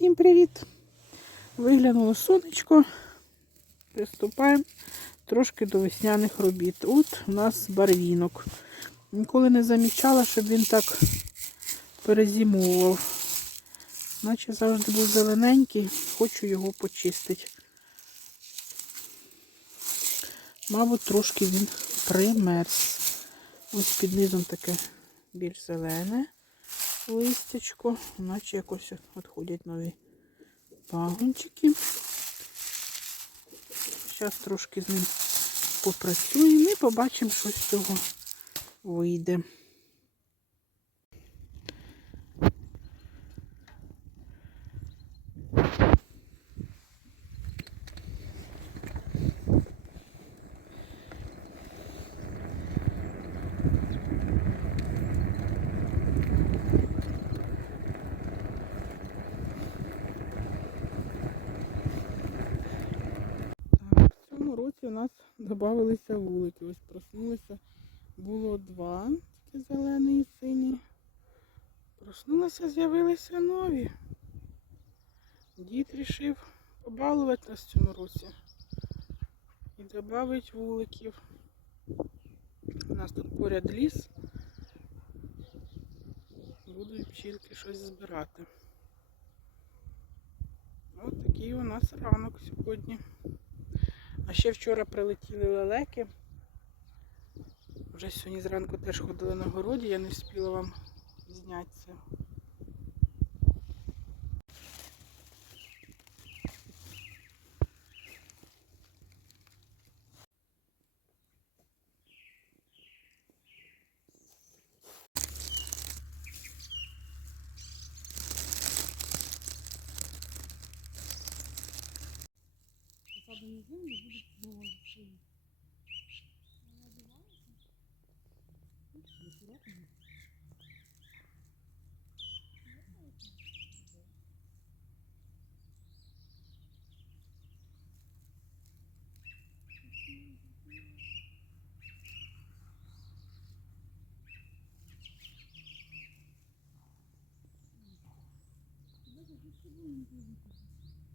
Всім привіт! Виглянуло сонечко. Приступаємо трошки до весняних робіт. От у нас барвінок. Ніколи не замічала, щоб він так перезимовував. Наче завжди був зелененький, хочу його почистити. Мабуть, трошки він примерз. Ось під низом таке більш зелене листячко, наче якось відходять нові пагончики. Зараз трошки з ним попрацюємо і побачимо, що з цього вийде. Так, в цьому році у нас додавалися вулики. Ось проснулися. Було два, тільки зелений і синій. Проснулися, з'явилися нові. Дід рішив побалувати нас в цьому році. І додати вуликів. У нас тут поряд ліс. Будуть пчілки щось збирати. Ось такий у нас ранок сьогодні. А ще вчора прилетіли лелеки. Вже сьогодні зранку теж ходили на городі, я не встигла вам зняти це. Посадані землі будуть знову сині.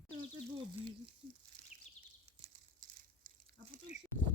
На тебе обіжиться. Thank you.